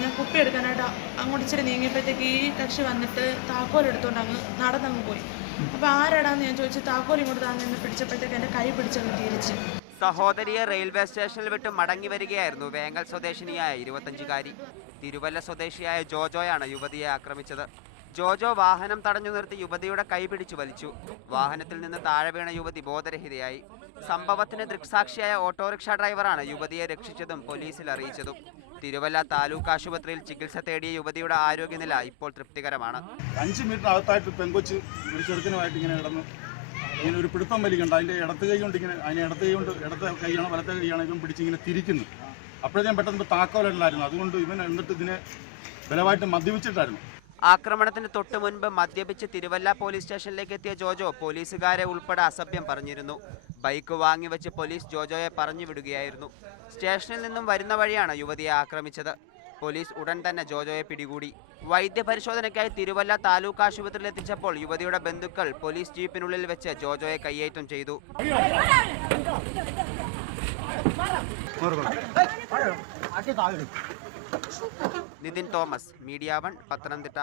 ഞാൻ കുപ്പി എടുക്കാനായിട്ട് അങ്ങോട്ട് ഇച്ചിരി നീങ്ങിയപ്പോഴത്തേക്ക് ഈ കക്ഷി വന്നിട്ട് താക്കോൽ എടുത്തോണ്ട് അങ്ങ് നടന്നങ്ങ് പോയി. അപ്പൊ ആരാടാന്ന് ഞാൻ ചോദിച്ചു താക്കോൽ ഇങ്ങോട്ട് താന്ന് എന്നെ പിടിച്ചപ്പോഴത്തേക്ക് എന്റെ കൈ പിടിച്ചങ്ങ് തിരിച്ച്. സഹോദരിയെ റെയിൽവേ സ്റ്റേഷനിൽ വിട്ട് മടങ്ങി വരികയായിരുന്നു വേങ്ങൽ സ്വദേശിനിയായ ഇരുപത്തഞ്ചുകാരി. തിരുവല്ല സ്വദേശിയായ ജോജോയാണ് യുവതിയെ ആക്രമിച്ചത്. ജോജോ വാഹനം തടഞ്ഞു നിർത്തി യുവതിയുടെ കൈ പിടിച്ചു വലിച്ചു. വാഹനത്തിൽ നിന്ന് താഴെ വീണ യുവതി ബോധരഹിതയായി. സംഭവത്തിന് ദൃക്സാക്ഷിയായ ഓട്ടോറിക്ഷ ഡ്രൈവറാണ് യുവതിയെ രക്ഷിച്ചതും പോലീസിൽ അറിയിച്ചതും. തിരുവല്ല താലൂക്ക് ആശുപത്രിയിൽ ചികിത്സ തേടിയ യുവതിയുടെ ആരോഗ്യനില ഇപ്പോൾ തൃപ്തികരമാണ്. അഞ്ച് മീറ്റർ അകത്തായിട്ട് പെങ്കൊച്ച് ഒരു ചെറുക്കനുമായിട്ട് ഇങ്ങനെ കിടന്നു. ഇങ്ങനെ ഒരു പിടുത്തം വലിക്കുണ്ട് അതിന്റെ ഇടത്ത് കൈ കൊണ്ട് ഇങ്ങനെ അതിന് ഇടത്ത് കൈ കൊണ്ട് ഇടത്തെ കൈയാണ് വലത്തെ കൈയാണ് ഇവൻ പിടിച്ചിങ്ങനെ തിരിക്കുന്നു. അപ്പോഴത്തേക്കും പെട്ടെന്ന് താക്കോലുണ്ടായിരുന്നു അതുകൊണ്ട് ഇവൻ എന്നിട്ട് ഇതിനെ ബലമായിട്ട് മദ്യപിച്ചിട്ടായിരുന്നു. ആക്രമണത്തിന് തൊട്ടു മുൻപ് മദ്യപിച്ച് തിരുവല്ല പോലീസ് സ്റ്റേഷനിലേക്ക് എത്തിയ ജോജോ പോലീസുകാരെ ഉൾപ്പെടെ അസഭ്യം പറഞ്ഞിരുന്നു. ബൈക്ക് വാങ്ങിവെച്ച് പോലീസ് ജോജോയെ പറഞ്ഞു വിടുകയായിരുന്നു. സ്റ്റേഷനിൽ നിന്നും വരുന്ന വഴിയാണ് യുവതിയെ ആക്രമിച്ചത്. പോലീസ് ഉടൻ തന്നെ ജോജോയെ പിടികൂടി. വൈദ്യപരിശോധനയ്ക്കായി തിരുവല്ല താലൂക്ക് ആശുപത്രിയിൽ എത്തിച്ചപ്പോൾ യുവതിയുടെ ബന്ധുക്കൾ പോലീസ് ജീപ്പിനുള്ളിൽ വെച്ച് ജോജോയെ കയ്യേറ്റം ചെയ്തു. Nithin Thomas Media One Pathanamthitta.